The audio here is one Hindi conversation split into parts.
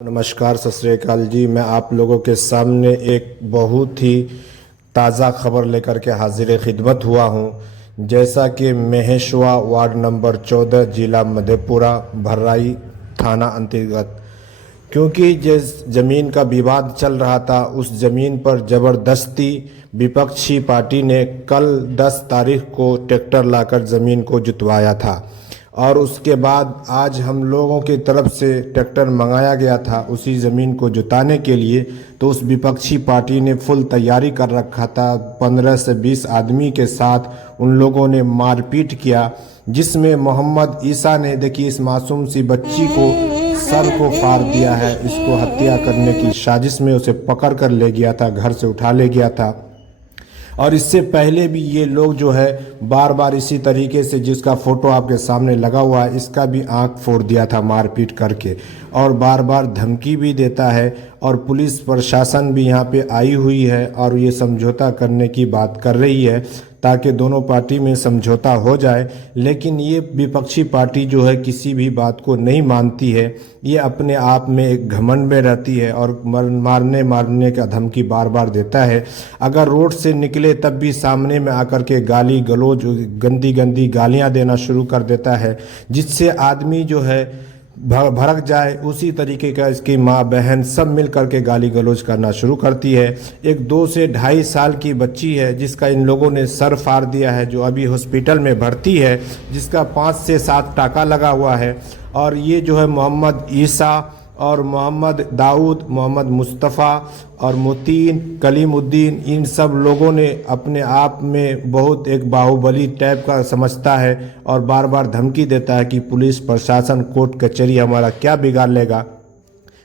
नमस्कार, सत श्री अकाल जी। मैं आप लोगों के सामने एक बहुत ही ताज़ा खबर लेकर के हाजिर खिदमत हुआ हूं। जैसा कि महेशवा वार्ड नंबर 14 जिला मधेपुरा भर्राई थाना अंतर्गत, क्योंकि जिस ज़मीन का विवाद चल रहा था उस ज़मीन पर ज़बरदस्ती विपक्षी पार्टी ने कल 10 तारीख को ट्रैक्टर लाकर ज़मीन को जुतवाया था और उसके बाद आज हम लोगों की तरफ से ट्रैक्टर मंगाया गया था उसी ज़मीन को जुताने के लिए। तो उस विपक्षी पार्टी ने फुल तैयारी कर रखा था। 15 से 20 आदमी के साथ उन लोगों ने मारपीट किया, जिसमें मोहम्मद ईसा ने, देखिए, इस मासूम सी बच्ची को सर को फाड़ दिया है। इसको हत्या करने की साजिश में उसे पकड़ कर ले गया था, घर से उठा ले गया था। और इससे पहले भी ये लोग जो है बार बार इसी तरीके से, जिसका फ़ोटो आपके सामने लगा हुआ है, इसका भी आंख फोड़ दिया था मारपीट करके, और बार बार धमकी भी देता है। और पुलिस प्रशासन भी यहाँ पे आई हुई है और ये समझौता करने की बात कर रही है ताकि दोनों पार्टी में समझौता हो जाए। लेकिन ये विपक्षी पार्टी जो है किसी भी बात को नहीं मानती है। ये अपने आप में एक घमंड में रहती है और मारने का धमकी बार बार देता है। अगर रोड से निकले तब भी सामने में आकर के गाली गलौज, गंदी गंदी गालियां देना शुरू कर देता है, जिससे आदमी जो है भड़क जाए। उसी तरीके का इसकी माँ बहन सब मिल करके गाली गलौज करना शुरू करती है। एक 2 से 2.5 साल की बच्ची है जिसका इन लोगों ने सर फाड़ दिया है, जो अभी हॉस्पिटल में भर्ती है, जिसका 5 से 7 टाका लगा हुआ है। और ये जो है मोहम्मद ईसा और मोहम्मद दाऊद, मोहम्मद मुस्तफ़ा और मोतीन कलीमुद्दीन, इन सब लोगों ने अपने आप में बहुत एक बाहुबली टाइप का समझता है और बार बार धमकी देता है कि पुलिस प्रशासन कोर्ट कचहरी हमारा क्या बिगाड़ लेगा।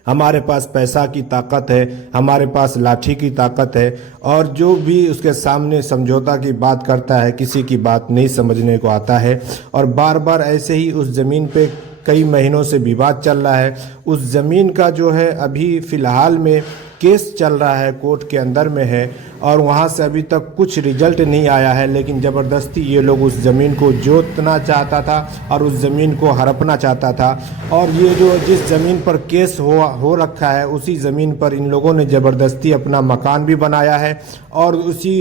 हमारे पास पैसा की ताकत है, हमारे पास लाठी की ताकत है। और जो भी उसके सामने समझौता की बात करता है, किसी की बात नहीं समझने को आता है। और बार बार ऐसे ही उस ज़मीन पे कई महीनों से विवाद चल रहा है। उस ज़मीन का जो है अभी फ़िलहाल में केस चल रहा है, कोर्ट के अंदर में है और वहाँ से अभी तक कुछ रिजल्ट नहीं आया है। लेकिन ज़बरदस्ती ये लोग उस ज़मीन को जोतना चाहता था और उस ज़मीन को हड़पना चाहता था। और ये जो जिस ज़मीन पर केस हो रखा है उसी ज़मीन पर इन लोगों ने ज़बरदस्ती अपना मकान भी बनाया है और उसी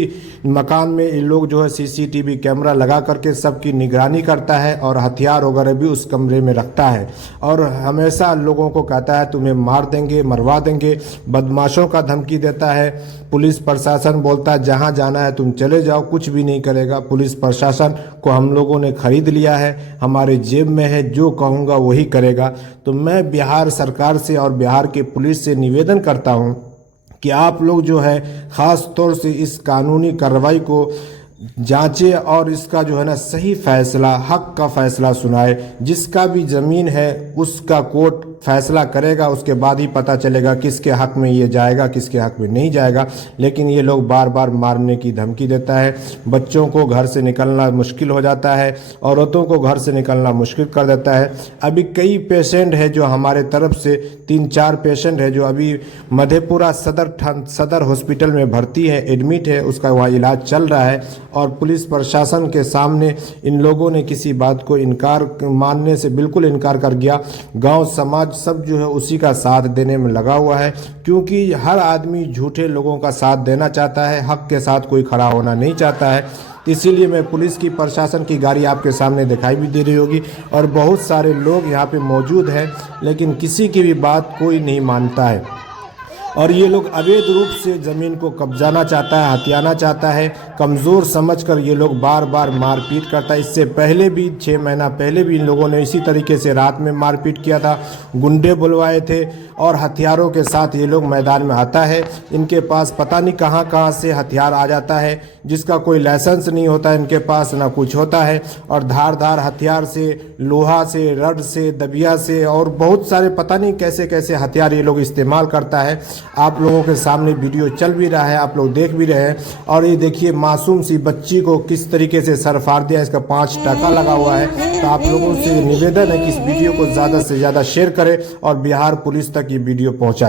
मकान में इन लोग जो है CCTV कैमरा लगा करके सबकी निगरानी करता है और हथियार वगैरह भी उस कमरे में रखता है। और हमेशा लोगों को कहता है तुम्हें मार देंगे, मरवा देंगे, बदमाशों का धमकी देता है। पुलिस प्रशासन बोलता है जहां जाना है तुम चले जाओ, कुछ भी नहीं करेगा। पुलिस प्रशासन को हम लोगों ने खरीद लिया है, हमारे जेब में है, जो कहूँगा वही करेगा। तो मैं बिहार सरकार से और बिहार के पुलिस से निवेदन करता हूं कि आप लोग जो है ख़ास तौर से इस कानूनी कार्रवाई को जांचे और इसका जो है ना सही फैसला, हक का फैसला सुनाए। जिसका भी ज़मीन है उसका कोर्ट फैसला करेगा, उसके बाद ही पता चलेगा किसके हक में ये जाएगा, किसके हक में नहीं जाएगा। लेकिन ये लोग बार बार मारने की धमकी देता है। बच्चों को घर से निकलना मुश्किल हो जाता है, औरतों को घर से निकलना मुश्किल कर देता है। अभी कई पेशेंट है जो हमारे तरफ से 3-4 पेशेंट है जो अभी मधेपुरा सदर हॉस्पिटल में भर्ती है, एडमिट है, उसका वहाँ इलाज चल रहा है। और पुलिस प्रशासन के सामने इन लोगों ने किसी बात को मानने से बिल्कुल इनकार कर गया। गांव समाज सब जो है उसी का साथ देने में लगा हुआ है, क्योंकि हर आदमी झूठे लोगों का साथ देना चाहता है, हक के साथ कोई खड़ा होना नहीं चाहता है। इसीलिए मैं पुलिस की प्रशासन की गाड़ी आपके सामने दिखाई भी दे रही होगी और बहुत सारे लोग यहाँ पे मौजूद हैं, लेकिन किसी की भी बात कोई नहीं मानता है। और ये लोग अवैध रूप से ज़मीन को कब्जाना चाहता है, हथियाना चाहता है। कमज़ोर समझकर ये लोग बार बार मारपीट करता है। इससे पहले भी 6 महीना पहले भी इन लोगों ने इसी तरीके से रात में मारपीट किया था, गुंडे बुलवाए थे और हथियारों के साथ ये लोग मैदान में आता है। इनके पास पता नहीं कहाँ कहाँ से हथियार आ जाता है, जिसका कोई लाइसेंस नहीं होता इनके पास, ना कुछ होता है। और धारदार हथियार से, लोहा से, रड से, दबिया से और बहुत सारे पता नहीं कैसे कैसे हथियार ये लोग इस्तेमाल करता है। आप लोगों के सामने वीडियो चल भी रहा है, आप लोग देख भी रहे हैं। और ये देखिए मासूम सी बच्ची को किस तरीके से सर फाड़ दिया, इसका 5 टाका लगा हुआ है। तो आप लोगों से निवेदन है कि इस वीडियो को ज़्यादा से ज़्यादा शेयर करें और बिहार पुलिस तक ये वीडियो पहुंचाएं।